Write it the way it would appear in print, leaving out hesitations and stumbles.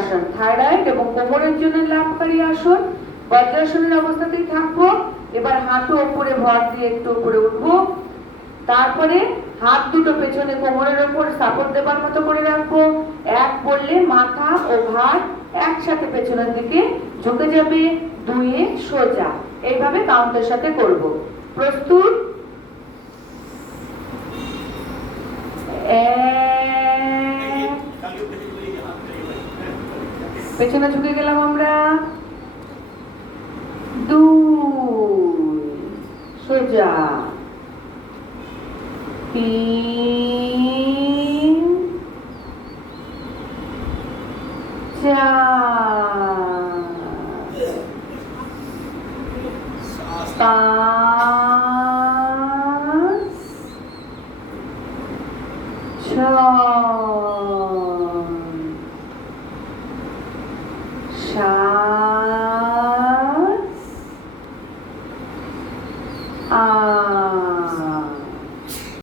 বজ্রাসন, thyroid এবং কোমরের জন্য লাভকারী আসন। বজ্রাসনের অবস্থাতেই থাকবো। এবার হাঁটু ওপরে ভর দিয়ে একটু উপরে উঠবো। তারপরে হাত দুটো পেছনে কোমরের ওপর সাপোর্ট দেবার মতো করে রাখবো। এক বললে মাথা ও ঘাড় একসাথে পেছনের দিকে ঝুঁকে যাবে, দুয়ে সোজা। এইভাবে কাউন্টের সাথে করব। প্রস্তুত? পেছনে ঝুঁকে গেলাম আমরা, দুই সোজা, তিন, চার, পাঁচ, ছয়, সাত, আট,